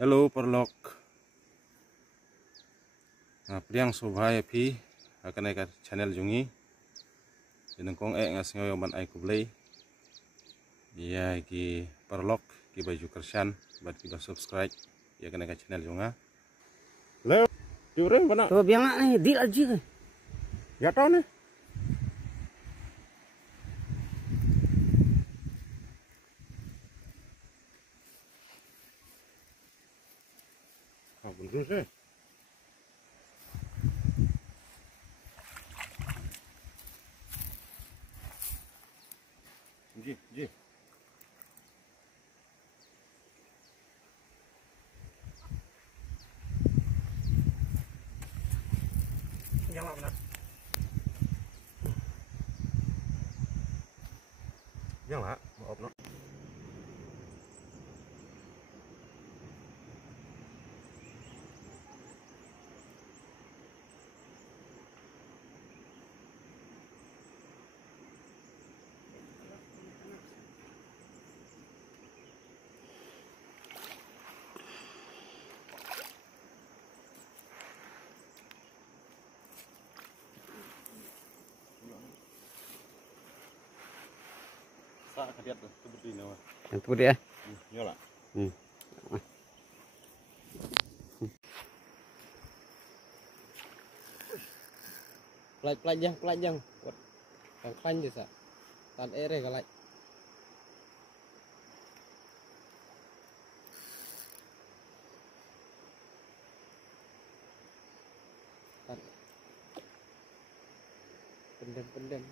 Hello perlok. Nah, priang sobhai phi akan naik channel jungi. Jeneng kong ngas ngoyo ban ai kublai. Iya ki perlok ki baju kersan buat kita subscribe ya akan naik channel junga. Hello. Diurang mana? Tuh biang nih deal aja. Ya tahu nih. Bener sih. Ji. Jangan benar. Jangan lah, maaf no. Kadiat tuh, itu berdiri nama. Yang tu dia. Nyola. Pelajang. Yang klan je sa. Tan ere kalai. Pendem.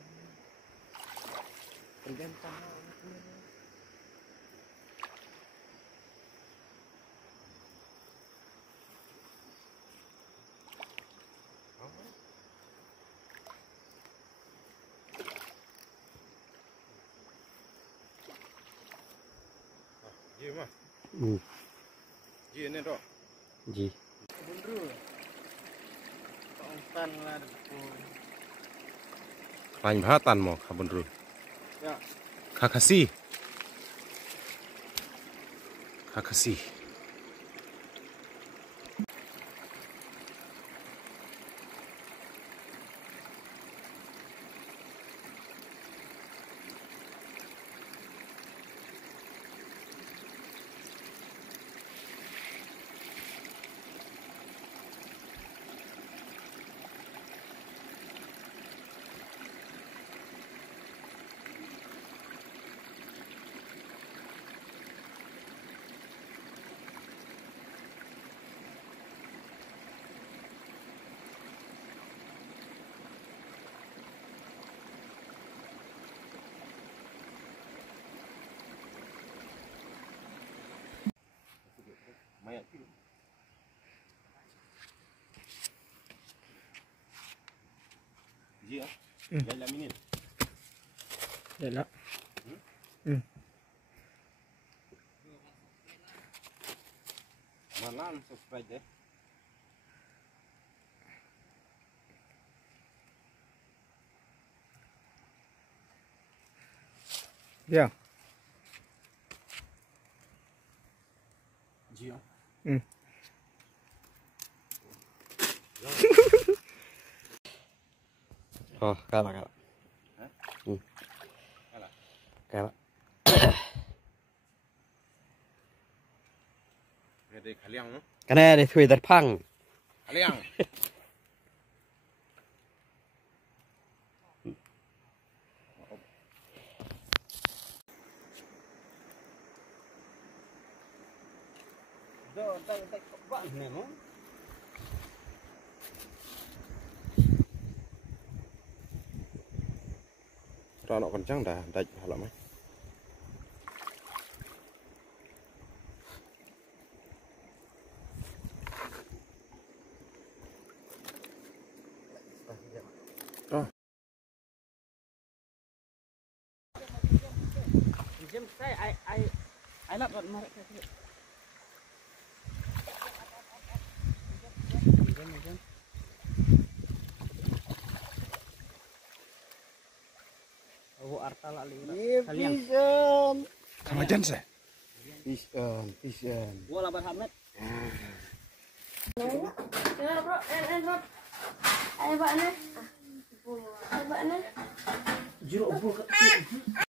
Pendem tanah. Ji mah. Ji ini dok. Ji. Bundru. Kongtan lah depan. Lain bahatan mau kabun dulu. Ya. Kakasi. Mayat tu. Ji ah. Jalan minit. Dah. Malam subscribe deh. Ya. Ji ah. Oh, kalah. Hah? Kalah. Ada kaliang no? Kan ada thui terpang. Kaliang. Tak bang ni mo. Rano kencang dah, daj halamai. Oh. Jom saya I nak buat marek saya. Jom. Oh arta lah kalian. Kamajan saya. Fish on. Gua laban Hamid. Ya, bro, bro. Ayo, Pak, nih. Ayo, Pak, nih.